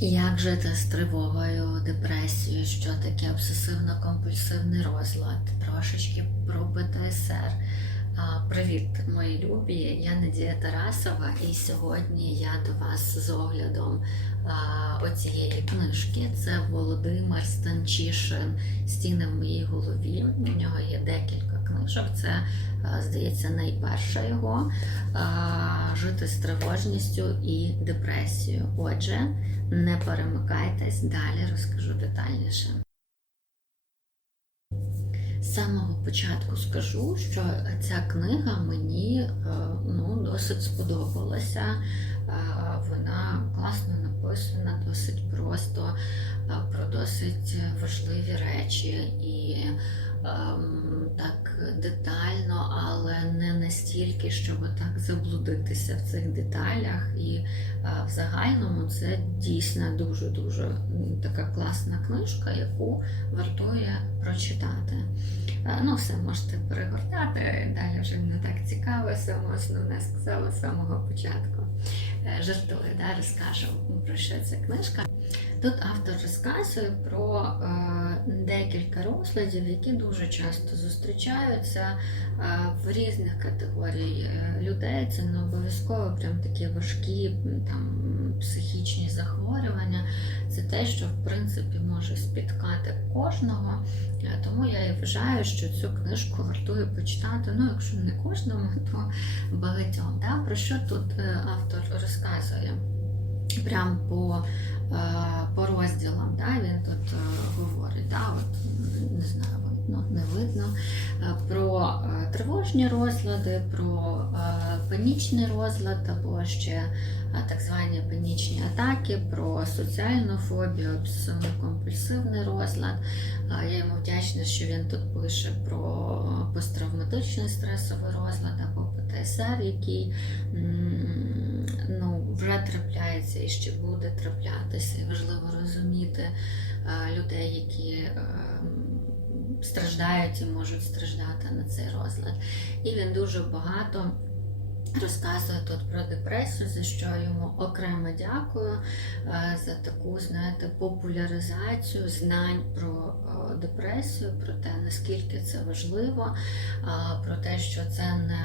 Як жити з тривогою, депресією, що таке обсесивно-компульсивний розлад, трошечки про ПТСР. Привіт, мої любі! Я Надія Тарасова, і сьогодні я до вас з оглядом оцієї книжки. Це Володимир Станчишин Стіни в моїй голові. У нього є декілька книжок. Це, здається, найперша його Жити з тривожністю і депресією. Отже, не перемикайтесь, далі розкажу детальніше. З самого початку скажу, що ця книга мені е, ну, досить сподобалася. Е, Вона класно написана, досить просто, е, про досить важливі речі і ем, так детально, але не настільки, щоб так заблудитися в цих деталях. І е, в загальному це дійсно дуже-дуже така класна книжка, яку вартує прочитати. Е, Ну, все можете перегортати, далі вже не так цікаво, саме основне сказала з самого початку. Е, Жартую, да, розкажу про що ця книжка. Тут автор розказує про е, декілька розладів, які дуже часто зустрічаються в різних категорій людей. Це не обов'язково прям такі важкі там психічні захворювання. Це те, що в принципі може спіткати кожного. Е, Тому я і вважаю, що цю книжку вартує почитати. Ну, якщо не кожному, то багатьом. Да? Про що тут е, автор розказує? Прям по, е, по розділам, да? він тут говорить, да? От, не знаю, видно, не видно, е, про е, тривожні розлади, про е, панічний розлад або ще так звані панічні атаки, про соціальну фобію, обсесивно-компульсивний розлад. Я йому вдячна, що він тут пише про посттравматичний стресовий розлад або ПТСР, який ну, вже трапляється і ще буде траплятися. І важливо розуміти людей, які е, страждають і можуть страждати на цей розлад. І він дуже багато. Розказує тут про депресію, за що йому окремо дякую е, за таку, знаєте, популяризацію знань про е, депресію, про те, наскільки це важливо, е, про те, що це не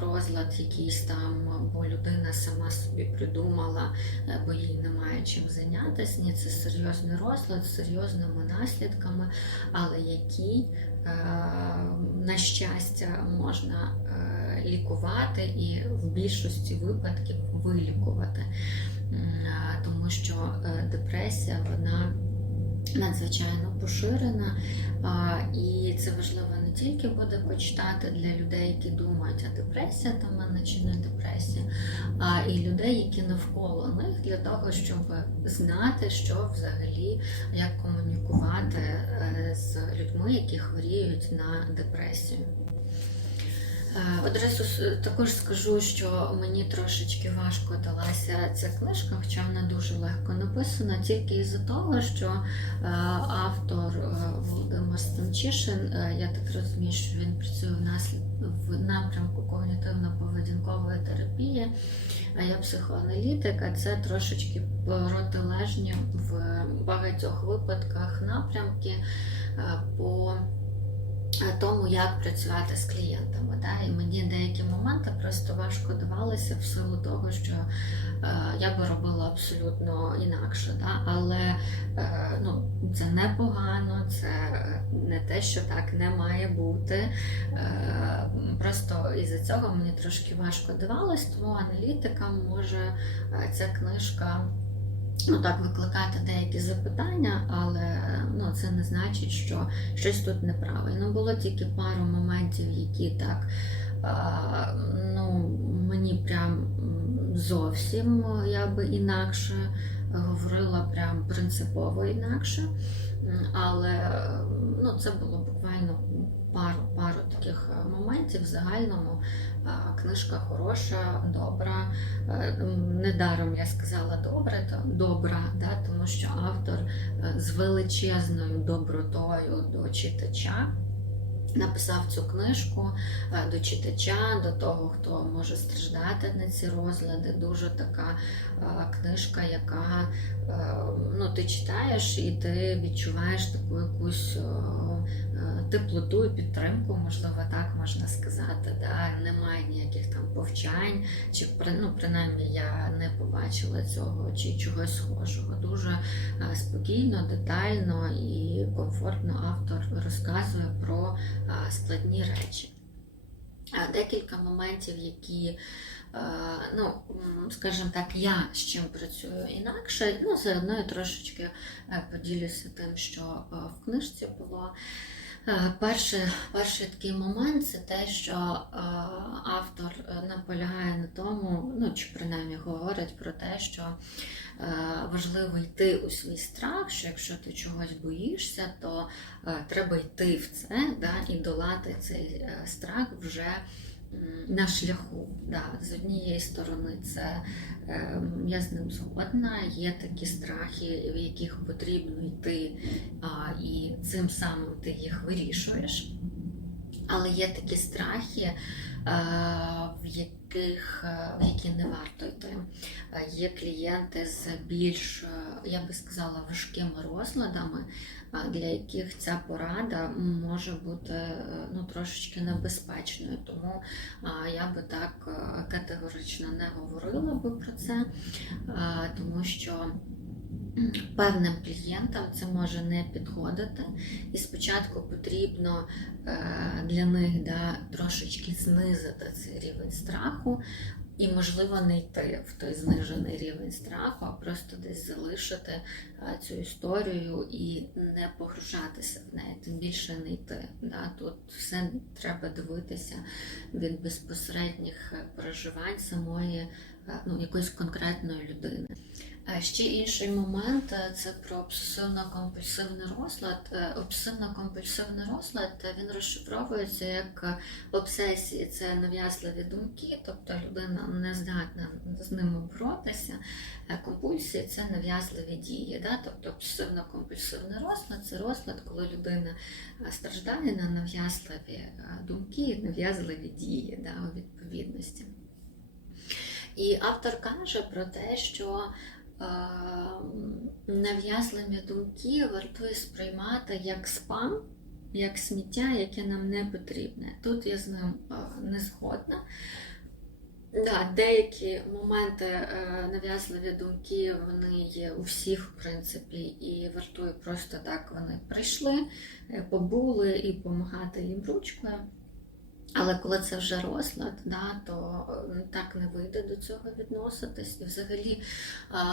розлад якийсь там, бо людина сама собі придумала, е, бо їй немає чим зайнятися. Ні, це серйозний розлад з серйозними наслідками, але який, е, на щастя, можна е, лікувати і в більшості випадків вилікувати. Надзвичайно поширена, і це важливо не тільки буде почитати для людей, які думають, а депресія там мене чи не депресія, а і людей, які навколо них, для того, щоб знати, що взагалі як комунікувати е, з людьми, які хворіють на депресію. Е, Одразу також скажу, що мені трошечки важко далася ця книжка, хоча вона дуже легко написана, тільки із-за того, що е, автор е, Володимир Станчишин, я так розумію, що він працює в напрямку когнітивно-поведінкової терапії, а я психоаналітик, а це трошечки протилежні в багатьох випадках напрямки по тому, як працювати з клієнтами. Да? І мені деякі моменти просто важко давалися в силу того, що е, я би робила абсолютно інакше. Да? Але е, ну, це непогано, це не те, що так не має бути. Е, просто із-за цього мені трошки важко давалось, тому аналітикам може е, ця книжка ну так викликати деякі запитання, але ну, це не значить, що щось тут неправильно. Було тільки пару моментів, які так ну, мені прям зовсім я би інакше говорила, прям принципово інакше. Але ну, це було буквально пару, пару таких е, моментів в загальному. Книжка хороша, добра. Е, Недаром я сказала добре, то добра, да, тому що автор е, з величезною добротою до читача написав цю книжку до читача, до того, хто може страждати на ці розлади. Дуже така книжка, яка ну, ти читаєш і ти відчуваєш таку якусь теплоту і підтримку, можливо, так можна сказати. Да? Немає ніяких там повчань, чи ну, принаймні я не побачила цього чи чогось схожого. Дуже е, спокійно, детально і комфортно автор розказує про е, складні речі. Е, Декілька моментів, які, е, ну, скажімо так, я з чим працюю інакше, ну, заодно я трошечки е, поділюся тим, що е, в книжці було. Е, Перший, перший такий момент це те, що е, автор е, наполягає на тому, ну чи принаймні говорить про те, що важливо йти у свій страх, що якщо ти чогось боїшся, то треба йти в це да, і долати цей страх вже на шляху. Да. З однієї сторони, це е, я з ним згодна, є такі страхи, в яких потрібно йти, і цим самим ти їх вирішуєш. Але є такі страхи, е, в яких е, в які не варто йти. Е, Є клієнти з більш, е, я би сказала, важкими розладами, е, для яких ця порада може бути е, ну, трошечки небезпечною. Тому е, я би так е, категорично не говорила би про це, е, тому що певним клієнтам це може не підходити. І спочатку потрібно е, для них да, трошечки знизити цей рівень страху, і, можливо, не йти в той знижений рівень страху, а просто десь залишити е, цю історію і не погружатися в неї, тим більше не йти. Да. Тут все треба дивитися від безпосередніх е, переживань самої ну, якоїсь конкретної людини. Ще інший момент е, це про обсесивно-компульсивний розлад. Е, Обсесивно-компульсивний розлад е, він розшифровується як обсесії, це нав'язливі думки, тобто людина не здатна з ними боротися. Компульсії це нав'язливі дії. Да? Тобто обсесивно-компульсивний розлад це розлад, коли людина страждає на нав'язливі думки нав'язливі дії да, у відповідності. І автор каже про те, що нав'язливі думки вартує сприймати як спам, як сміття, яке нам не потрібне. Тут я з ним не згодна. Да, деякі моменти е, нав'язливі думки вони є у всіх, в принципі, і вартує просто так вони прийшли, е, побули і допомагати їм ручкою. Але коли це вже розлад, да, то е, так не вийде до цього відноситись. І взагалі,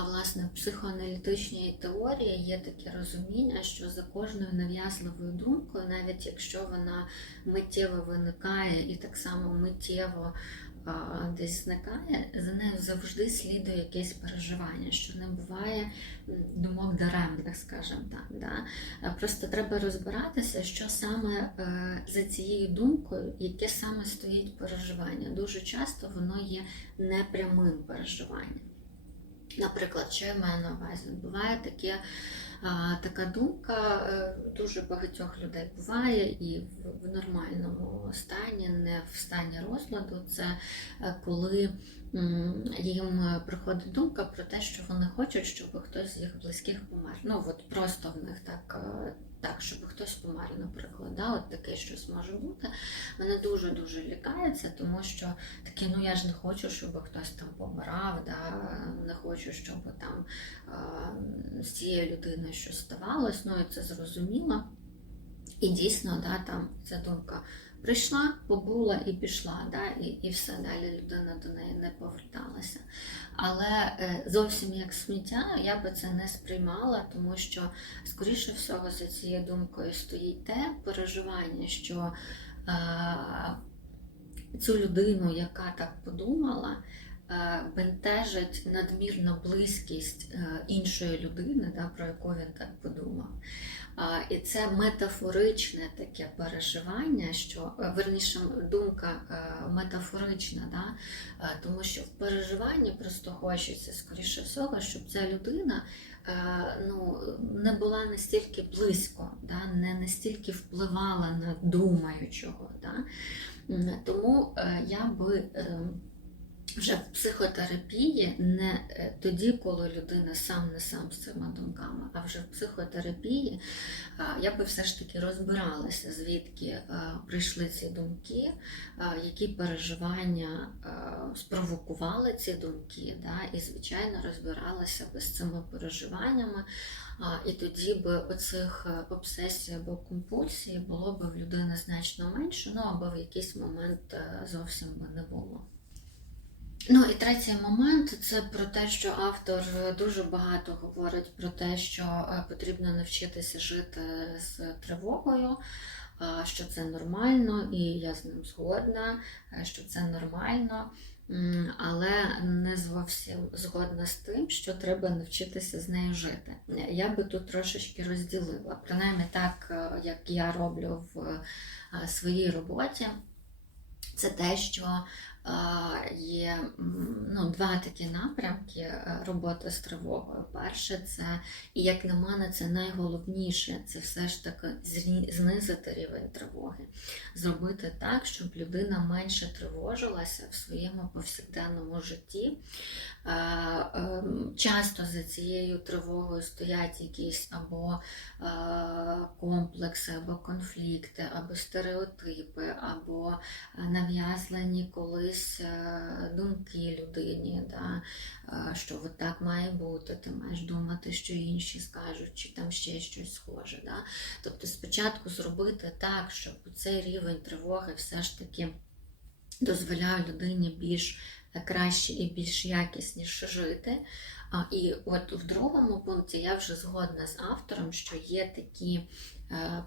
власне, в психоаналітичній теорії є таке розуміння, що за кожною нав'язливою думкою, навіть якщо вона миттєво виникає і так само миттєво десь зникає, за нею завжди слідує якесь переживання, що не буває думок даремних, скажімо так. Да? Е, Просто треба розбиратися, що саме е, за цією думкою, яке саме стоїть переживання. Дуже часто воно є непрямим переживанням. Наприклад, що я маю на увазі? Буває таке, така думка, е, дуже багатьох людей буває, і в, нормальному стані, не в стані розладу, це е, коли їм е, приходить думка про те, що вони хочуть, щоб хтось з їх близьких помер. Ну от просто в них так. Так, щоб хтось помер, наприклад, да, от таке щось може бути. Мене дуже дуже лякається, тому що таке, ну я ж не хочу, щоб хтось там помирав, да, не хочу, щоб там з цією людиною щось ставалось. Ну і це зрозуміло. І дійсно, да, там ця думка прийшла, побула і пішла, да, і, і все далі людина до неї не поверталася. Але е, зовсім як сміття я би це не сприймала, тому що, скоріше всього, за цією думкою стоїть те переживання, що е, цю людину, яка так подумала, бентежить надмірна близькість е, іншої людини, да, про яку він так подумав. І це метафоричне таке переживання, що е, верніше думка е, метафорична, да? Е, тому що в переживанні просто хочеться, скоріше всього, щоб ця людина е, ну, не була настільки близько, да? не настільки впливала на думаючого. Да? Тому е, я би. Вже в психотерапії не е, тоді, коли людина сам не сам з цими думками, а вже в психотерапії я би все ж таки розбиралася, звідки е, прийшли ці думки, е, які переживання спровокували ці думки, да, і, звичайно, розбиралася би з цими переживаннями. І тоді би оцих обсесій або компульсій було б в людини значно менше, ну або в якийсь момент зовсім би не було. Ну і третій момент це про те, що автор дуже багато говорить про те, що е, потрібно навчитися жити з тривогою, що це нормально, і я з ним згодна, е, що це нормально. Але не зовсім згодна з тим, що треба навчитися з нею жити. Я би тут трошечки розділила, принаймні так, е, як я роблю в своїй роботі, це те, що є ну, два такі напрямки е, роботи з тривогою. Перше, це, і як на мене, це найголовніше, це все ж таки знизити рівень тривоги, зробити так, щоб людина менше тривожилася в своєму повсякденному житті. Е, ем, Часто за цією тривогою стоять якісь або е, комплекси, або конфлікти, або стереотипи, або нав'язані колись е, думки людині, да, е, що от так має бути, ти маєш думати, що інші скажуть, чи там ще щось схоже. Да? Тобто спочатку зробити так, щоб цей рівень тривоги все ж таки дозволяє людині більш е, краще і більш якісніше жити. І от в другому пункті я вже згодна з автором, що є такі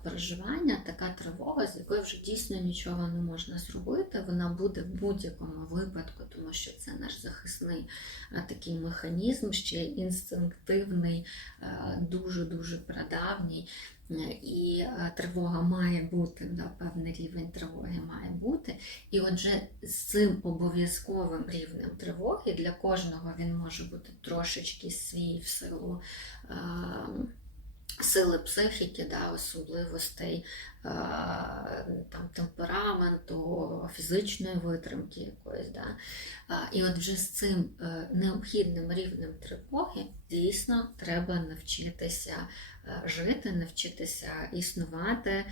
переживання, така тривога, з якою вже дійсно нічого не можна зробити. Вона буде в будь-якому випадку, тому що це наш захисний е, такий механізм, ще інстинктивний, е, дуже-дуже прадавній. Е, І е, тривога має бути, да, певний рівень тривоги має бути. І отже, з цим обов'язковим рівнем тривоги для кожного він може бути трошечки свій в силу е, сили психіки, да, особливостей там, темпераменту, фізичної витримки якоїсь. Да. І от вже з цим е, необхідним рівнем тривоги дійсно треба навчитися е, жити, навчитися існувати, е,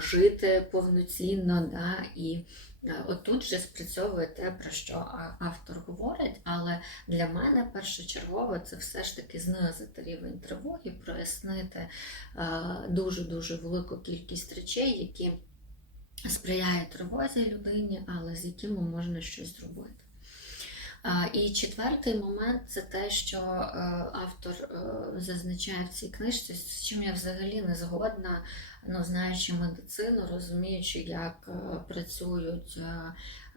жити повноцінно. Да, і е, отут же спрацьовує те, про що автор говорить, але для мене першочергово це все ж таки знизити рівень тривоги, прояснити е, дуже-дуже велику кількість речей, які сприяють тривозі людині, але з якими можна щось зробити. І четвертий момент це те, що е, автор е, зазначає в цій книжці, з чим я взагалі не згодна, ну, знаючи медицину, розуміючи, як е, працюють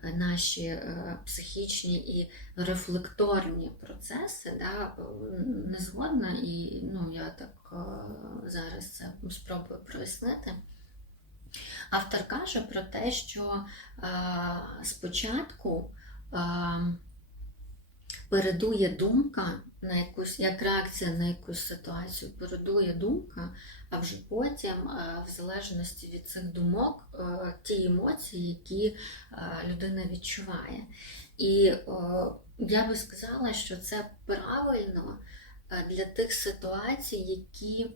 наші психічні і рефлекторні процеси, да, не згодна, і ну, я так зараз це спробую прояснити. Автор каже про те, що е, спочатку е, передує думка на якусь, як реакція на якусь ситуацію, передує думка, а вже потім, е, в залежності від цих думок, е, ті емоції, які е, людина відчуває. І е, я би сказала, що це правильно е, для тих ситуацій, які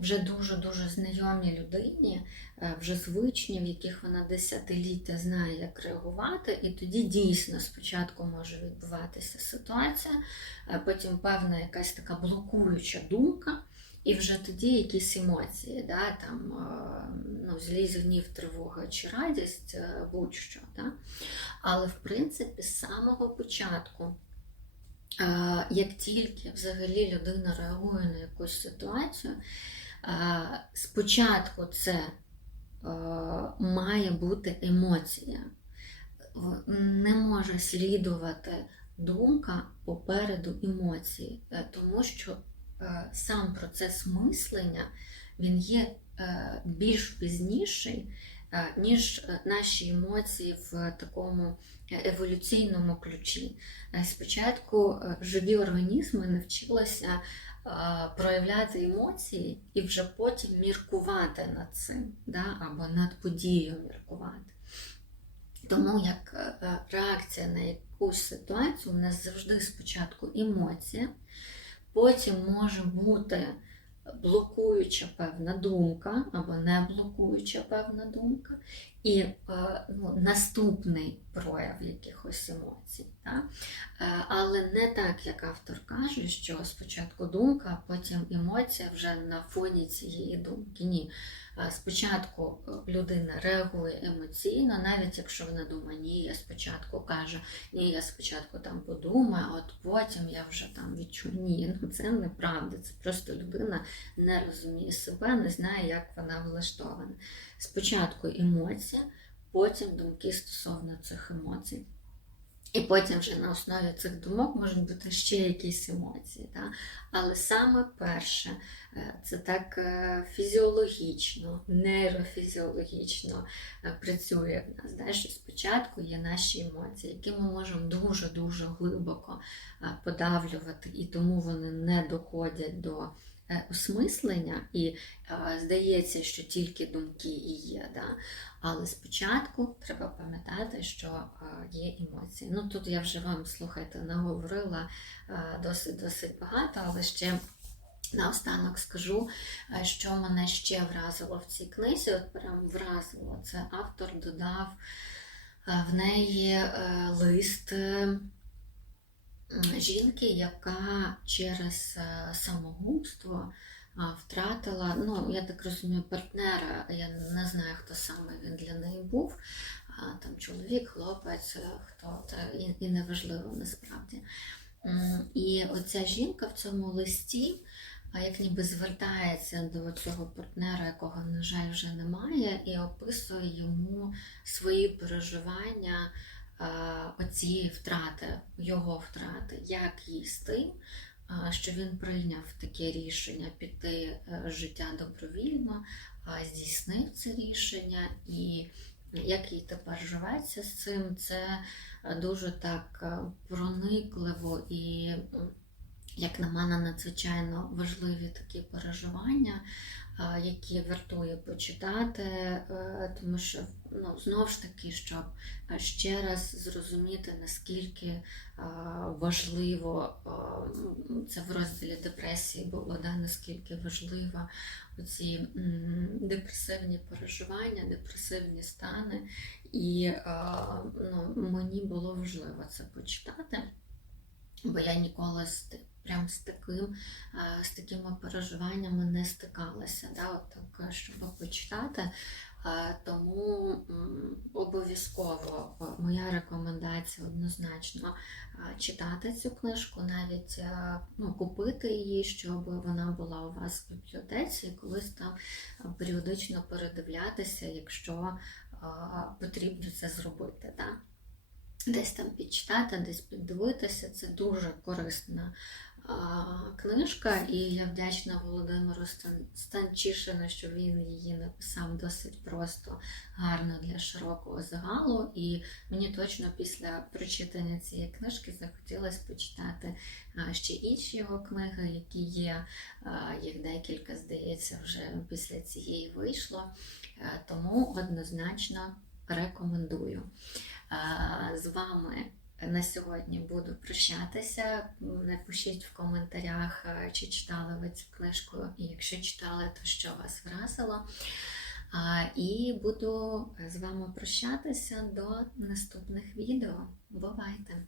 вже дуже-дуже знайомі людині, е, вже звичні, в яких вона десятиліття знає, як реагувати, і тоді дійсно спочатку може відбуватися ситуація, е, потім певна якась така блокуюча думка, і вже тоді якісь емоції, да, там, е, ну, злість, гнів, тривога чи радість, будь-що. Да? Але в принципі з самого початку. Як тільки взагалі людина реагує на якусь ситуацію, спочатку це має бути емоція. Не може слідувати думка попереду емоції, е, тому що е, сам процес мислення він є е, більш пізніший, ніж наші емоції в такому еволюційному ключі. Е, Спочатку е, живі організми навчилися е, проявляти емоції і вже потім міркувати над цим, да? або над подією міркувати. Тому як е, е, реакція на якусь ситуацію у нас завжди спочатку емоція, потім може бути блокуюча певна думка або не блокуюча певна думка, і е, ну, наступний прояв якихось емоцій. Так? Е, Але не так, як автор каже, що спочатку думка, а потім емоція вже на фоні цієї думки. Ні. Е, Спочатку е, людина реагує емоційно, навіть якщо вона думає, ні, я спочатку каже, ні, я спочатку там подумаю, от потім я вже там відчую. Ні, ну це неправда. Це просто людина не розуміє себе, не знає, як вона влаштована. Спочатку емоція, потім думки стосовно цих емоцій. І потім вже на основі цих думок можуть бути ще якісь емоції. Да? Але саме перше, е, це так е, фізіологічно, нейрофізіологічно е, працює в нас. Да? Що спочатку є наші емоції, які ми можемо дуже-дуже глибоко подавлювати, і тому вони не доходять до осмислення, і е, здається, що тільки думки і є. Да? Але спочатку треба пам'ятати, що е, є емоції. Ну тут я вже вам слухайте, наговорила е, досить досить багато, але ще наостанок скажу, е, що мене ще вразило в цій книзі. От прям вразило. Це автор додав е, в неї е, лист. Жінки, яка через е, самогубство втратила, ну, я так розумію, партнера, я не знаю, хто саме він для неї був, там чоловік, хлопець, е, хто це і, і неважливо насправді. І оця жінка в цьому листі, як ніби звертається до цього партнера, якого, на жаль, вже немає, і описує йому свої переживання оцієї втрати, його втрати, як їй з тим, що він прийняв таке рішення піти е, життя добровільно, здійснив це рішення, і як їй тепер живеться з цим, це е, дуже так е, проникливо і, як на мене, надзвичайно важливі такі переживання, які вартує почитати, е, тому що ну, знову ж таки, щоб е, ще раз зрозуміти, наскільки важливо це в розділі депресії було, да, наскільки важливо оці м, депресивні переживання, депресивні стани. І ну, мені було важливо це почитати, бо я ніколи з прям з таким, з такими переживаннями не стикалася. Да, от так, щоб почитати. Тому обов'язково е, моя рекомендація однозначно читати цю книжку, навіть ну, купити її, щоб вона була у вас в бібліотеці і колись там періодично передивлятися, якщо потрібно це зробити. Да? Десь там підчитати, десь піддивитися. Це дуже корисна книжка, і я вдячна Володимиру Станчишину, що він її написав досить просто, гарно для широкого загалу. І мені точно після прочитання цієї книжки захотілося почитати ще інші його книги, які є. Їх декілька, здається, вже після цієї вийшло. Е, Тому однозначно рекомендую. З вами на сьогодні буду прощатися. Напишіть в коментарях, е, чи читали ви цю книжку, і якщо читали, то що вас вразило. І буду з вами прощатися до наступних відео. Бувайте!